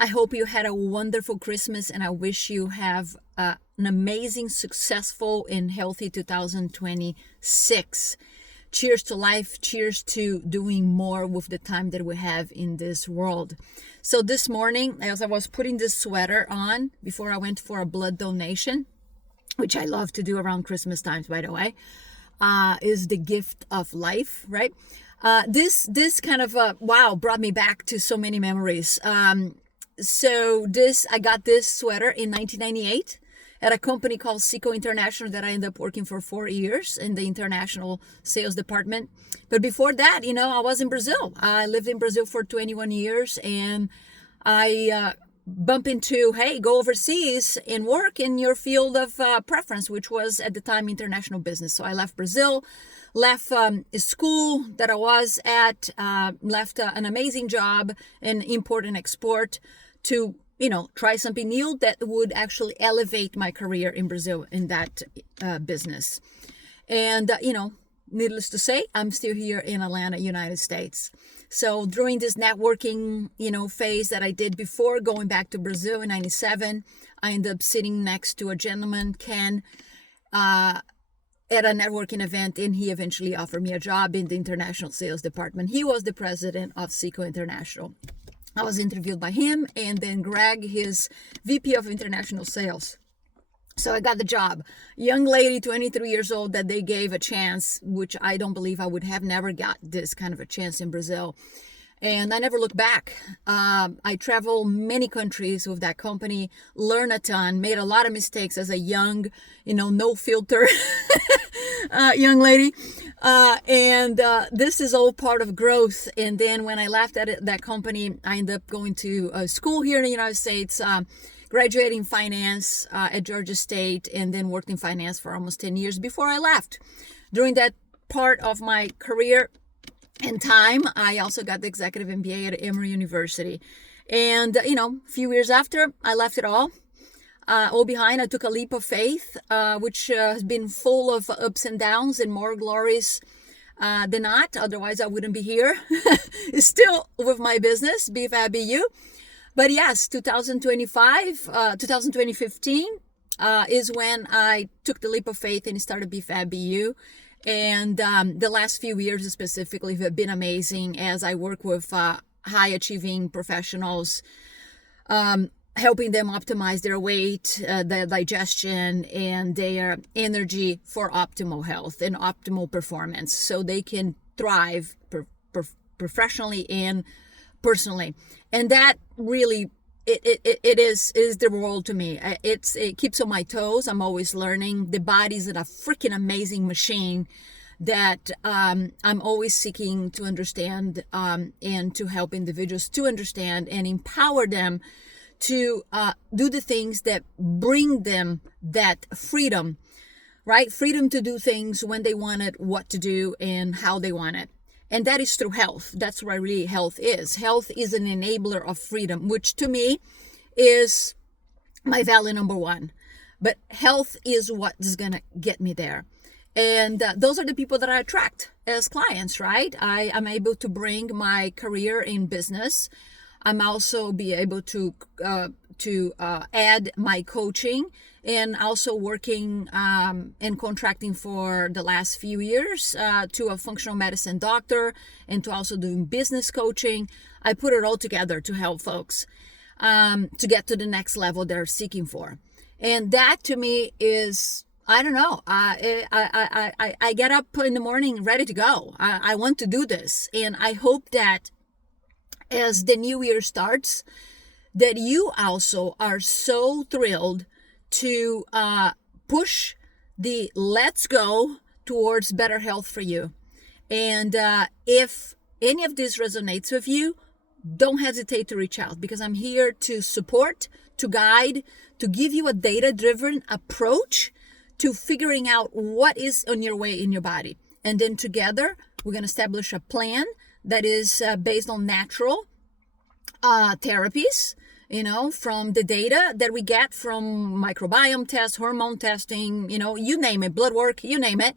I hope you had a wonderful Christmas, and I wish you have an amazing, successful, and healthy 2026. Cheers to life. Cheers to doing more with the time that we have in this world. So this morning, as I was putting this sweater on before I went for a blood donation, which I love to do around Christmas times, by the way, is the gift of life, right? This kind of brought me back to so many memories. I got this sweater in 1998 at a company called Seco International that I ended up working for 4 years in the international sales department. But before that, I was in Brazil. I lived in Brazil for 21 years, and I bump into, hey, go overseas and work in your field of preference, which was at the time international business. So I left Brazil, left school that I was at, left an amazing job in import and export to, try something new that would actually elevate my career in Brazil in that business. And, needless to say, I'm still here in Atlanta, United States. So during this networking, phase that I did before going back to Brazil in 97, I ended up sitting next to a gentleman, Ken, at a networking event, and he eventually offered me a job in the international sales department. He was the president of Seco International. I was interviewed by him, and then Greg, his VP of international sales. So I got the job. Young lady, 23 years old, that they gave a chance, which I don't believe I would have never got this kind of a chance in Brazil. And I never looked back. I traveled many countries with that company, learned a ton, made a lot of mistakes as a young, no filter young lady. This is all part of growth. And then when I left that company, I ended up going to school here in the United States, graduating finance at Georgia State, and then worked in finance for almost 10 years before I left. During that part of my career and time, I also got the executive MBA at Emory University. And, a few years after, I left it all behind. I took a leap of faith, which has been full of ups and downs and more glories than not. Otherwise, I wouldn't be here. Still with my business, BFABU. But yes, 2015 is when I took the leap of faith and started BFABU. And the last few years specifically have been amazing as I work with high achieving professionals, helping them optimize their weight, their digestion, and their energy for optimal health and optimal performance so they can thrive professionally and personally. And that really, it is the world to me. It keeps on my toes. I'm always learning. The body's a freaking amazing machine that I'm always seeking to understand and to help individuals to understand and empower them to do the things that bring them that freedom, right? Freedom to do things when they want it, what to do, and how they want it. And that is through health. That's what really health is. Health is an enabler of freedom, which to me is my value number one. But health is what is going to get me there. And those are the people that I attract as clients, right? I am able to bring my career in business. I'm also be able to add my coaching, and also working and contracting for the last few years to a functional medicine doctor, and to also doing business coaching. I put it all together to help folks to get to the next level they're seeking for. And that to me is, I don't know, I get up in the morning ready to go. I want to do this. And I hope that as the new year starts, that you also are so thrilled to push the let's go towards better health for you. And if any of this resonates with you, don't hesitate to reach out, because I'm here to support, to guide, to give you a data-driven approach to figuring out what is on your way in your body. And then together, we're going to establish a plan that is based on natural therapies, from the data that we get from microbiome tests, hormone testing, you name it, blood work, you name it.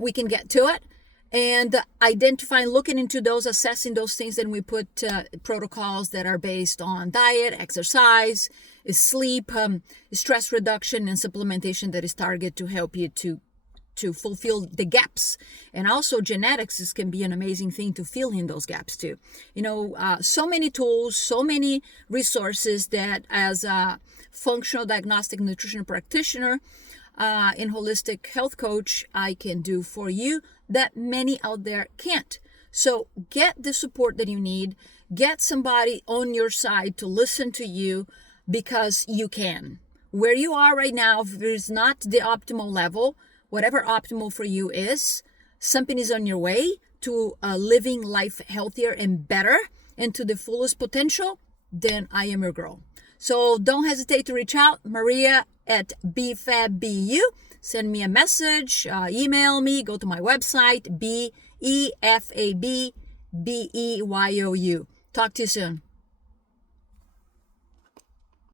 We can get to it. and identifying, looking into those, assessing those things. Then we put protocols that are based on diet, exercise, sleep, stress reduction, and supplementation that is targeted to help you to fulfill the gaps. And also genetics can be an amazing thing to fill in those gaps too. So many tools, so many resources that as a functional diagnostic nutrition practitioner and holistic health coach, I can do for you that many out there can't. So get the support that you need, get somebody on your side to listen to you, because you can. Where you are right now, if it's not the optimal level, whatever optimal for you is, something is on your way to living life healthier and better and to the fullest potential, then I am your girl. So don't hesitate to reach out, Maria at BFABBU. Send me a message, email me, go to my website, BEFABBEYOU. Talk to you soon.